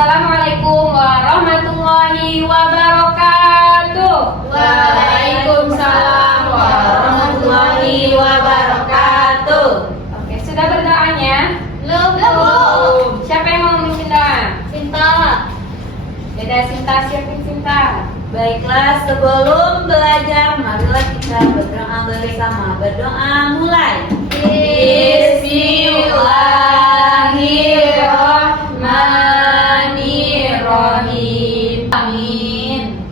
Assalamualaikum warahmatullahi wabarakatuh. Waalaikumsalam warahmatullahi wabarakatuh. Oke, sudah berdoanya? Belum. Siapa yang mau memimpin doa? Sinta. Beda Sinta, siapin Sinta. Baiklah, sebelum belajar, marilah kita berdoa bersama. Berdoa mulai. Bismillahirrahmanirrahim. Amin.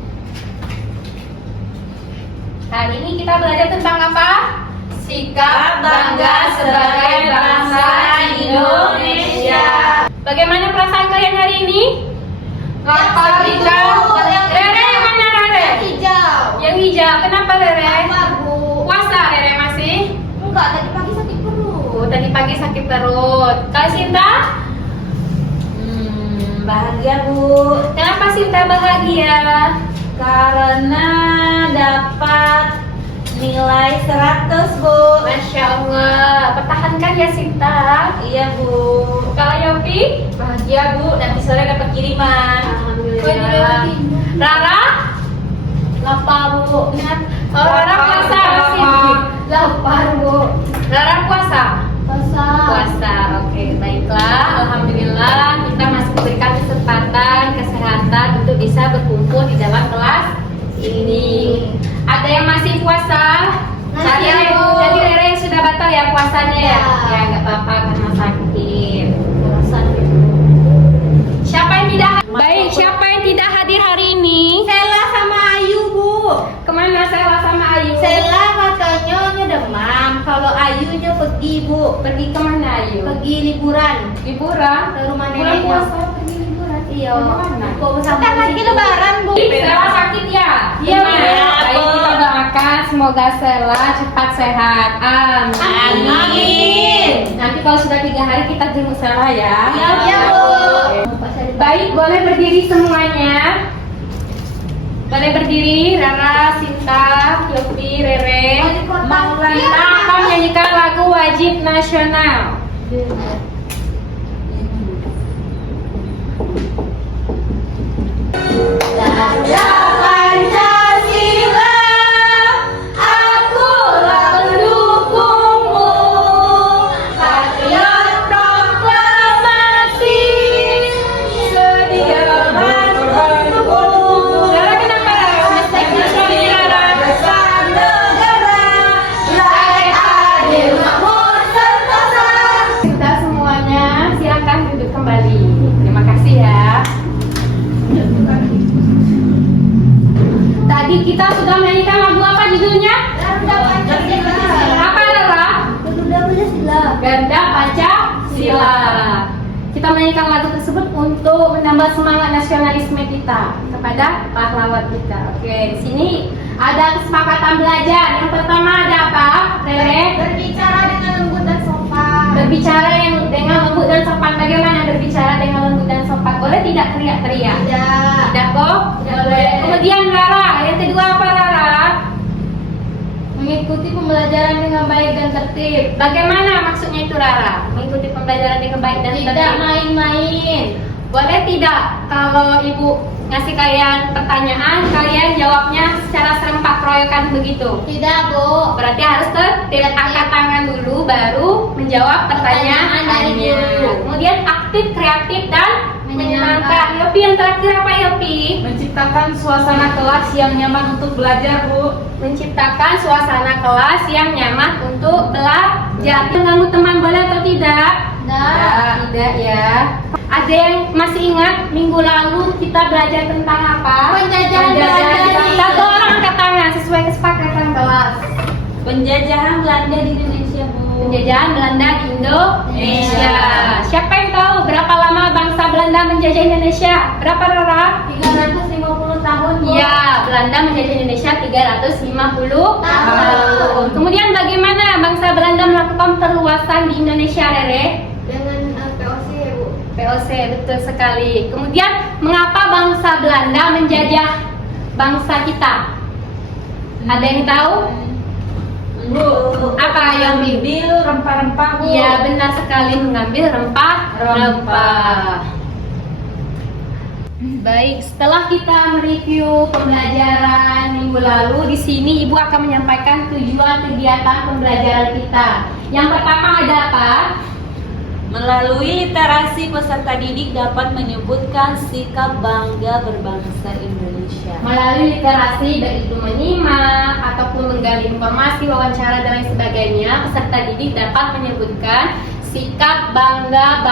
Hari ini kita belajar tentang apa? Sikap bangga sebagai bangsa Indonesia. Bagaimana perasaan kalian hari ini? Apa hijau? Rere yang mana Rere? Hijau. Yang hijau. Kenapa Rere? Lapar, Bu. Puasa Rere masih? Enggak, tadi pagi sakit perut. Tadi pagi sakit perut. Kalau Sinta? Bahagia, Bu. Kenapa Sinta bahagia? Karena dapat nilai 100, Bu. Masya Allah. Pertahankan ya Sinta. Iya, Bu. Kalau Yopi? Bahagia, Bu. Nanti sore dapat kiriman. Alhamdulillah. Rara? Lapar, Bu. Oh, Rara puasa masih? Lapar, Bu. Rara puasa? Puasa. Oke, baiklah. Alhamdulillah kita masih diberikan kesempatan, kesehatan untuk bisa berkumpul di dalam kelas ini. Ada yang masih puasa? Masih, Rere, Bu. jadi Rere yang sudah batal ya puasanya ya? Ya. Ya, nggak apa-apa karena sakit. Sakit. Siapa yang tidak? Baik, siapa yang tidak hadir hari ini? Sela sama Ayu, Bu. Kemana Sela sama Ayu? Sela katanya demam. Kalau Ayunya pergi, Bu. Pergi kemana Ayu? Pergi liburan Liburan? ke rumah Bulan neneknya. puasa pergi liburan? Iya. Kemana? Kok bersama lagi lebaran, Bu. Sela sakit ya? Iya, Bu. Baik, kita doakan semoga Sela cepat sehat. Amin. Amin. Nanti kalau sudah 3 hari kita jenguk Sela ya. Iya, Bu. Baik, boleh berdiri semuanya. Boleh berdiri, Rara, Sinta, Yopi, Rere. Kita akan menyanyikan lagu wajib nasional. Raja Pancasila, akulah pendukungmu. Patriot proklamasi, sedia berbantu. Rara kenapa Rara? Besar negara, rakyat adil makmur sentosa. Kita semuanya silakan duduk kembali. Terima kasih ya. Tadi kita sudah menyanyikan lagu apa judulnya? Garuda Pancasila. Apa Rara? Garuda Pancasila. Ganda Pancasila. Kita menyanyikan lagu tersebut untuk menambah semangat nasionalisme kita kepada pahlawan kita. Oke, di sini ada kesepakatan belajar. Yang pertama ada apa? Rere? Berbicara dengan lembut dan sopan. Berbicara yang dengan lembut dan sopan. Bagaimana berbicara dengan lembut dan sopan? Boleh tidak teriak-teriak? Tidak. Tidak kok? Tidak boleh. Kemudian Rara, yang kedua apa Rara? Mengikuti pembelajaran dengan baik dan tertib. Bagaimana maksudnya itu Rara? Mengikuti pembelajaran dengan baik dan Tidak tertib. main-main. Boleh tidak kalau ibu ngasih kalian pertanyaan, kalian jawabnya secara serempak keroyokan begitu? Tidak, Bu. Berarti harus tertib, angkat tangan dulu baru menjawab pertanyaannya. dulu. Kemudian aktif, kreatif dan menyenangkan. Menyenangkan. Yopi yang terakhir apa Yopi? Menciptakan suasana kelas yang nyaman untuk belajar, Bu. Menciptakan suasana kelas yang nyaman untuk belajar. Mengganggu teman boleh atau tidak? Tidak. Tidak ya. Ada yang masih ingat minggu lalu kita belajar tentang apa? Penjajahan Belanda. Satu orang angkat tangan sesuai kesepakatan kelas. Penjajahan Belanda di Indonesia, Bu. Penjajahan Belanda di Indonesia. Siapa yang tahu berapa lama bangsa Belanda menjajah Indonesia? Berapa Rara? 350 tahun, Bu. Ya, Belanda menjajah Indonesia 350 tahun. Kemudian bagaimana bangsa Belanda melakukan perluasan di Indonesia, Rere? Dengan POC, ya, Bu. POC, betul sekali. Kemudian mengapa bangsa Belanda menjajah bangsa kita? Ada yang tahu? Bu, Apa yang ambil rempah-rempah, Bu. Iya, benar sekali, mengambil rempah-rempah. Baik, setelah kita mereview pembelajaran minggu lalu, di sini Ibu akan menyampaikan tujuan kegiatan pembelajaran kita. Yang pertama ada apa? Melalui literasi, peserta didik dapat menyebutkan sikap bangga berbangsa Indonesia. Melalui literasi, baik itu menyimak ataupun menggali informasi, wawancara dan lain sebagainya, peserta didik dapat menyebutkan sikap bangga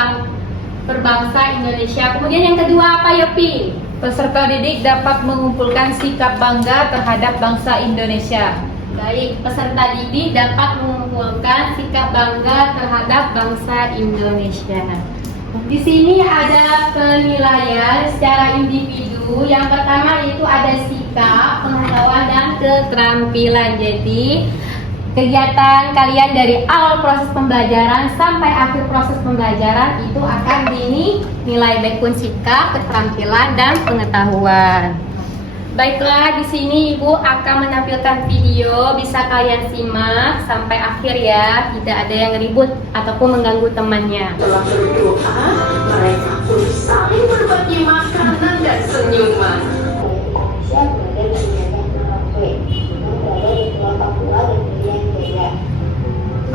berbangsa Indonesia. Kemudian yang kedua apa, Yopi? Peserta didik dapat mengumpulkan sikap bangga terhadap bangsa Indonesia. Baik, peserta didik dapat mengumpulkan sikap bangga terhadap bangsa Indonesia. Di sini ada penilaian secara individu. Yang pertama itu ada sikap, pengetahuan dan keterampilan. Jadi kegiatan kalian dari awal proses pembelajaran sampai akhir proses pembelajaran itu akan dinilai baik pun sikap, keterampilan dan pengetahuan. Baiklah, di sini Ibu akan menampilkan video, bisa kalian simak sampai akhir ya, tidak ada yang ribut ataupun mengganggu temannya. Setelah berdoa, mereka pun saling berbagi makanan dan senyuman.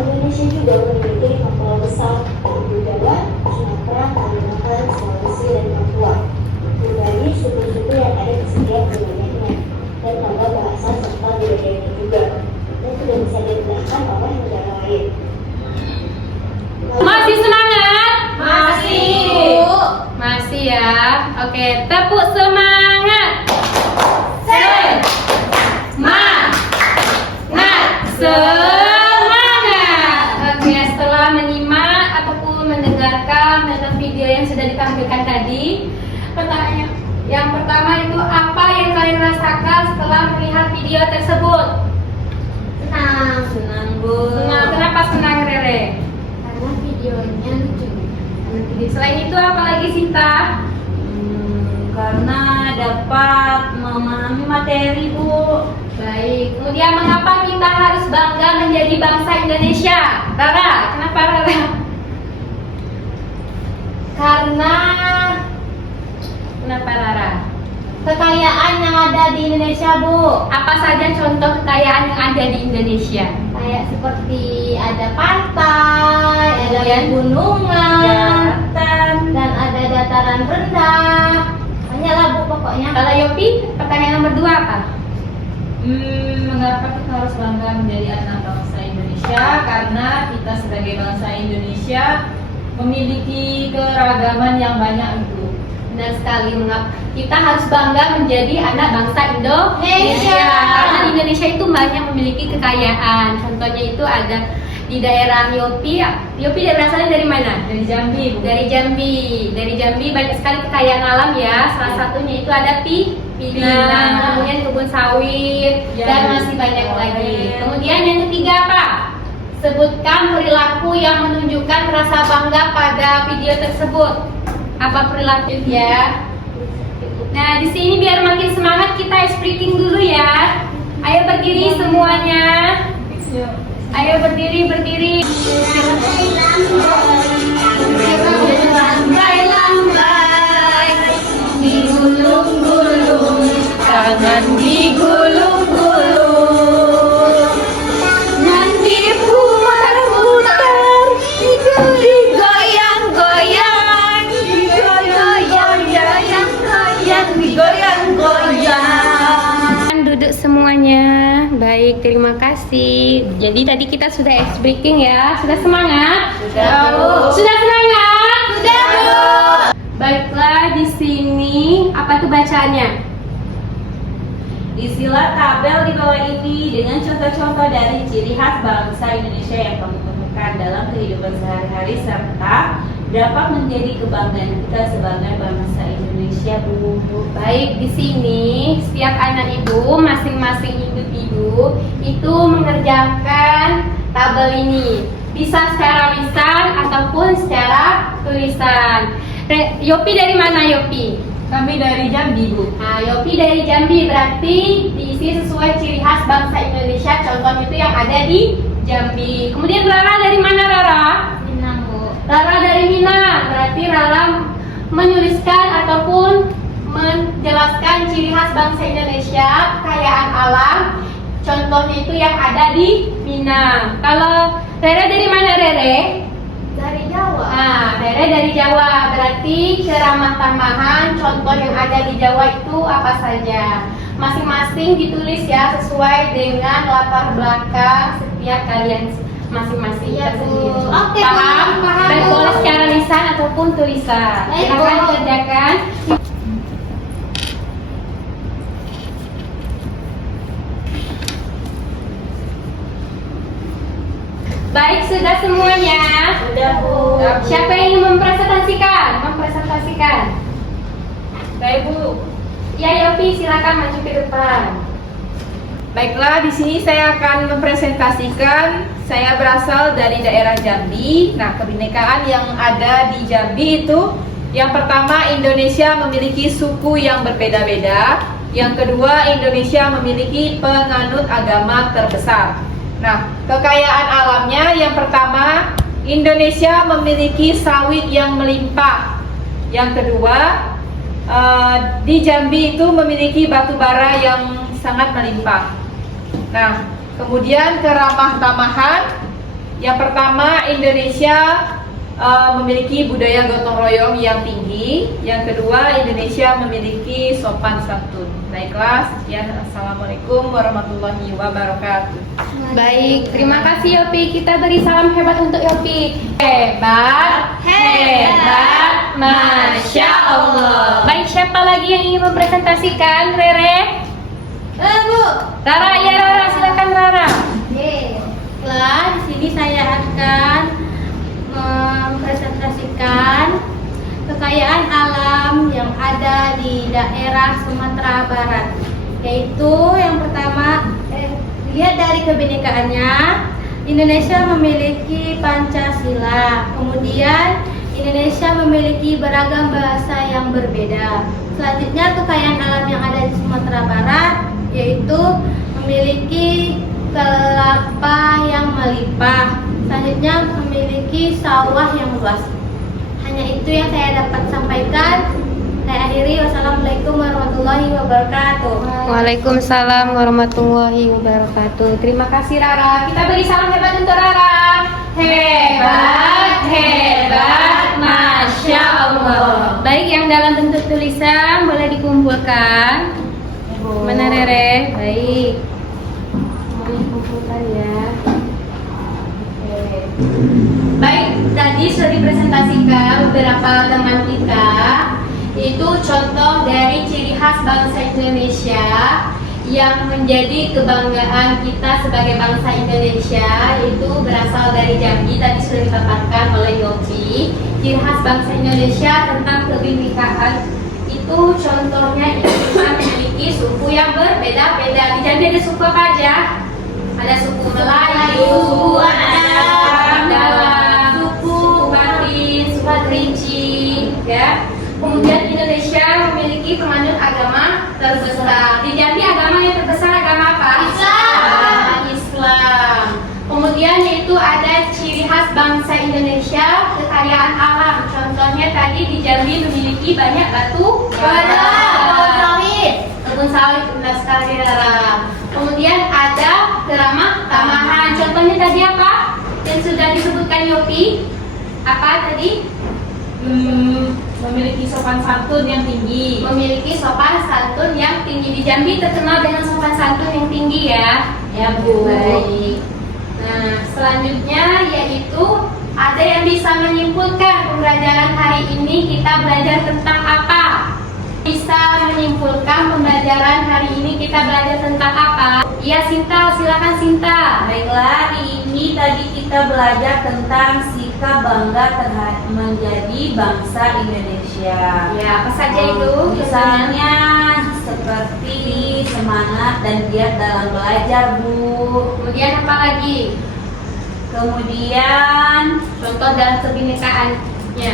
Indonesia juga memiliki 5 pulau besar, yaitu Jawa, Sumatera, Kalimantan, Sulawesi, dan Papua. Berbagai suku-suku yang ada di setiap wilayahnya, dan tambah bahasa serta budayanya juga, dan tidak bisa dibedakan oleh negara lain. Masih semangat? Masih. Masih ya. Oke, tepuk semangat. Semangat. Oke, setelah menyimak ataupun mendengarkan menonton video yang sudah ditampilkan tadi, pertanyaan yang pertama itu apa yang kalian rasakan setelah melihat video tersebut? Senang, Bu. Senang. Kenapa senang, Rere? Karena videonya lucu. Selain itu apa lagi, Sinta? Karena dapat memahami materi, Bu. Baik, kemudian mengapa kita harus bangga menjadi bangsa Indonesia? Rara, kenapa Rara? Karena Kenapa Rara? kekayaan yang ada di Indonesia, Bu. Apa saja contoh kekayaan yang ada di Indonesia? Kayak seperti ada pantai, ada Kemudian? pegunungan, Daratan. dan ada dataran rendah. Banyak lah, Bu, pokoknya. Kalau Yopi, pertanyaan nomor 2 apa? Mengapa kita harus bangga menjadi anak bangsa Indonesia? Karena kita sebagai bangsa Indonesia memiliki keragaman yang banyak, Ibu. Benar sekali, mengapa kita harus bangga menjadi anak bangsa Indonesia. Indonesia. Karena di Indonesia itu banyak memiliki kekayaan. Contohnya itu ada di daerah Yopi. Yopi berasalnya dari mana? Dari Jambi, Bu. Dari Jambi. Dari Jambi banyak sekali kekayaan alam ya. Salah satunya itu ada pinang, kemudian kebun sawit, Ya, dan masih banyak oke. lagi. Kemudian yang ketiga apa? Sebutkan perilaku yang menunjukkan rasa bangga pada video tersebut. Apa perilaku ya? Nah, di sini biar makin semangat kita ice breaking dulu ya. Ayo berdiri semuanya. Ayo berdiri. Digulung-gulung, tangan digulung-gulung, nanti putar-putar, digoyang-goyang, digoyang-goyang. Duduk semuanya. Baik, terima kasih. Jadi tadi kita sudah ice breaking ya. Sudah semangat? Sudah, Bu. Sudah semangat? Sudah, Bu. Baiklah, di sini apa tuh bacaannya? Isilah tabel di bawah ini dengan contoh-contoh dari ciri khas bangsa Indonesia yang kamu temukan dalam kehidupan sehari-hari serta dapat menjadi kebanggaan kita sebagai bangsa Indonesia, Bu. Baik, di sini setiap anak ibu, masing-masing individu itu mengerjakan tabel ini. Bisa secara lisan ataupun secara tulisan. Yopi dari mana, Yopi? Kami dari Jambi, Bu. Nah, Yopi dari Jambi berarti diisi sesuai ciri khas bangsa Indonesia. Contohnya itu yang ada di Jambi. Kemudian Rara dari mana, Rara? Minang, Bu. Rara dari Minang. Berarti Rara menuliskan ataupun menjelaskan ciri khas bangsa Indonesia, kekayaan alam. Contohnya itu yang ada di Minang. Kalau Rere dari mana, Rere? Dari Jawa. Nah, Rere dari Jawa. Berarti ceramah tamahan contoh yang ada di Jawa itu apa saja? Masing-masing ditulis ya sesuai dengan latar belakang setiap kalian masing-masing. Iya, Bu. tersendiri. Oke, Bu. Paham? Paham, Dan Bu. boleh secara lisan ataupun tulisan. Baik, Silakan Bu. kerjakan. Baik, sudah semuanya. Sudah, Bu. Siapa yang ingin mempresentasikan? Baik Bu. Ya, Yopi, silakan maju ke depan. Baiklah, di sini saya akan mempresentasikan. Saya berasal dari daerah Jambi. Nah, kebinekaan yang ada di Jambi itu, yang pertama, Indonesia memiliki suku yang berbeda-beda. Yang kedua, Indonesia memiliki penganut agama terbesar. Nah, kekayaan alamnya, yang pertama, Indonesia memiliki sawit yang melimpah. Yang kedua, di Jambi itu memiliki batu bara yang sangat melimpah. Nah, kemudian keramah tamahan. Yang pertama, Indonesia memiliki budaya gotong royong yang tinggi. Yang kedua, Indonesia memiliki sopan santun. Baiklah, sekian. Assalamualaikum warahmatullahi wabarakatuh. Baik, terima kasih Yopi. Kita beri salam hebat untuk Yopi. Hebat, hebat, Masya Allah. Baik, siapa lagi yang ingin mempresentasikan? Rere? Bu. Rara, ya Rara, silakan Rara. Oke. Baiklah, di sini saya akan mempresentasikan kekayaan alam yang ada di daerah Sumatera Barat. Yaitu yang pertama, lihat dari kebinekaannya, Indonesia memiliki Pancasila. Kemudian Indonesia memiliki beragam bahasa yang berbeda. Selanjutnya, kekayaan alam yang ada di Sumatera Barat yaitu memiliki kelapa yang melimpah. Selanjutnya, memiliki sawah yang luas. Hanya itu yang saya dapat sampaikan. Saya akhiri. Wassalamualaikum warahmatullahi wabarakatuh. Waalaikumsalam warahmatullahi wabarakatuh. Terima kasih Rara. Kita beri salam hebat untuk Rara. Hebat, hebat, Masya Allah. Baik, yang dalam bentuk tulisan boleh dikumpulkan. Mana Rere? Baik. Boleh dikumpulkan ya. Oke. Baik, tadi sudah dipresentasikan beberapa teman kita. Itu contoh dari ciri khas bangsa Indonesia yang menjadi kebanggaan kita sebagai bangsa Indonesia, yaitu berasal dari Jambi. Tadi sudah dipaparkan oleh Yopi. Ciri khas bangsa Indonesia tentang kebinekaan itu contohnya Indonesia memiliki suku yang berbeda-beda. Di Jambi ada suku apa aja? Ada suku Melayu, suku Adat, Dalam, suku Batin, suku Kerinci, ya. Kemudian Indonesia memiliki penganut agama terbesar. Di Jambi agama yang terbesar agama apa? Islam. Islam. Kemudian yaitu ada ciri khas bangsa Indonesia, kekayaan alam. Contohnya tadi di Jambi memiliki banyak batu bara, kebun sawit. Kebun sawit, benar sekali Rara. Kemudian ada keramah tamahan. Contohnya tadi apa? Yang sudah disebutkan Yopi. Apa tadi? Memiliki sopan santun yang tinggi. Memiliki sopan santun yang tinggi. Di Jambi terkenal dengan sopan santun yang tinggi ya. Ya, Bu. Baik. Nah, selanjutnya yaitu ada yang bisa menyimpulkan pembelajaran hari ini kita belajar tentang apa? Bisa menyimpulkan pembelajaran hari ini kita belajar tentang apa? Iya, Sinta, silakan Sinta. Baiklah, ini tadi kita belajar tentang sikap bangga menjadi bangsa Indonesia. Ya, apa saja itu? Misalnya seperti semangat dan giat dalam belajar, Bu. Kemudian apa lagi? Kemudian Contoh dalam kebinekaannya.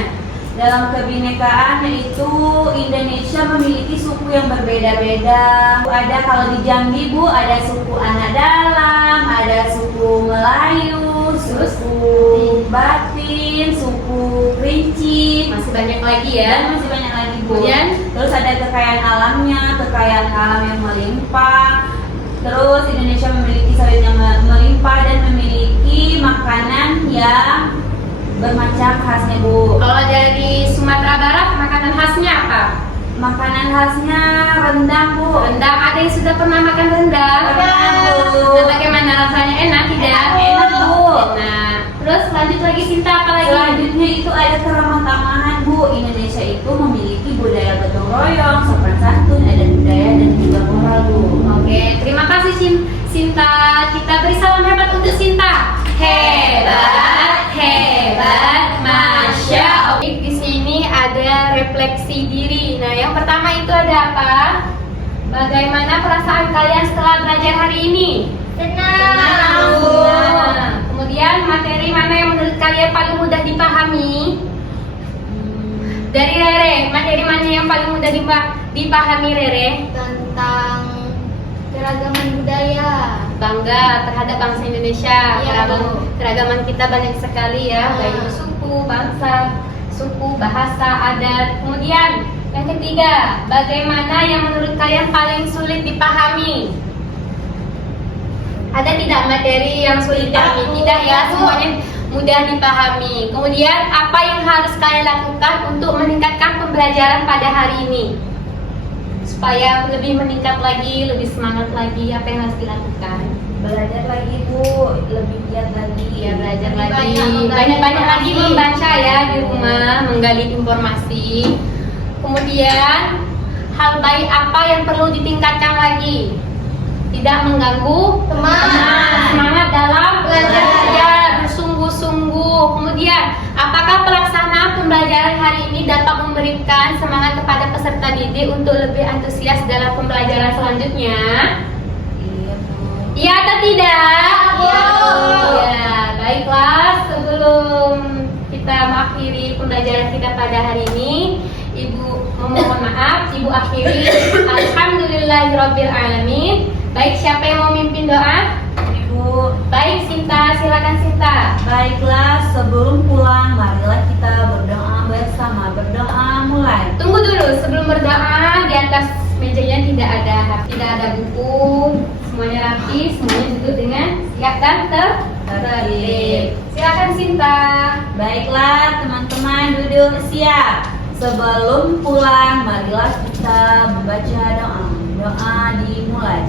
dalam kebinekaan yaitu Indonesia memiliki suku yang berbeda-beda. Ada kalau di Jambi, Bu, ada suku Anak Dalam, ada suku Melayu, suku Batin, Mandarin, suku Kerinci, Masih banyak lagi ya. dan masih banyak lagi Bu. Kemudian? Terus ada kekayaan alamnya, kekayaan alam yang melimpah. Terus Indonesia memiliki sawit yang melimpah dan memiliki makanan yang bermacam khasnya Bu. Kalau dari Sumatera Barat, makanan khasnya apa? Makanan khasnya rendang Bu. Rendang. Ada yang sudah pernah makan rendang? Pernah, Bu. Nah, bagaimana rasanya? Enak tidak? Enak, Bu. Enak. Terus lanjut lagi Sinta, apa lagi? Selanjutnya itu ada kerama tamahan Bu. Indonesia itu memiliki budaya gotong royong, sopan santun, adat budaya dan juga moral Bu. Oke, terima kasih Sinta. Kita beri salam hebat untuk Sinta. Hebat, hebat, masya Allah. Di sini ada refleksi diri. Nah, yang pertama itu ada apa? Bagaimana perasaan kalian setelah belajar hari ini? Senang. Nah, kemudian materi mana yang menurut kalian paling mudah dipahami? Dari Rere, materi mana yang paling mudah dipahami Rere? Tentang keragaman budaya. Bangga terhadap bangsa Indonesia. Iya, Bu. Keragaman kita banyak sekali ya, baik suku, bangsa, suku, bahasa, adat. Kemudian yang ketiga, bagaimana yang menurut kalian paling sulit dipahami? Ada tidak materi yang sulit dipahami? Tidak ya, semuanya mudah dipahami. Kemudian apa yang harus kalian lakukan untuk meningkatkan pembelajaran pada hari ini? Supaya lebih meningkat lagi, lebih semangat lagi, apa yang harus dilakukan? Belajar lagi Bu, lebih giat lagi. Ya, belajar Lebih lagi, banyak banyak-banyak lagi informasi. membaca ya di rumah, menggali informasi. Kemudian hal baik apa yang perlu ditingkatkan lagi? Tidak mengganggu Teman. semangat dalam Belajar. bersungguh-sungguh. Kemudian apakah pelaksanaan pembelajaran hari ini dapat memberikan semangat kepada peserta didik untuk lebih antusias dalam pembelajaran selanjutnya? Iya Bu. Iya atau tidak? Iya. Ya, baiklah. Sebelum kita mengakhiri pembelajaran kita pada hari ini, Ibu memohon maaf, Ibu akhiri. Alhamdulillahirabbil alamin. Baik, siapa yang mau mimpin doa? Ibu. Baik, Sinta, silakan Sinta. Baiklah, sebelum pulang, marilah kita berdoa bersama. Berdoa mulai. Tunggu dulu, sebelum berdoa di atas mejanya tidak ada buku, semuanya rapi, semuanya duduk dengan siap dan tertib. Silakan Sinta. Baiklah, teman-teman duduk siap. Sebelum pulang, marilah kita membaca doa. Doa dimulai.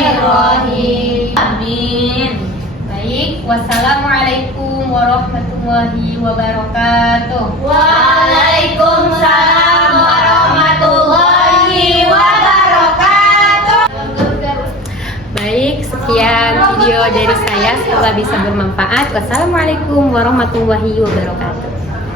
Bismillahirrahmanirrahim. Amin. Baik, wassalamualaikum warahmatullahi wabarakatuh. Waalaikumsalam warahmatullahi wabarakatuh. Baik, sekian video dari saya, semoga bisa bermanfaat. Wassalamualaikum warahmatullahi wabarakatuh.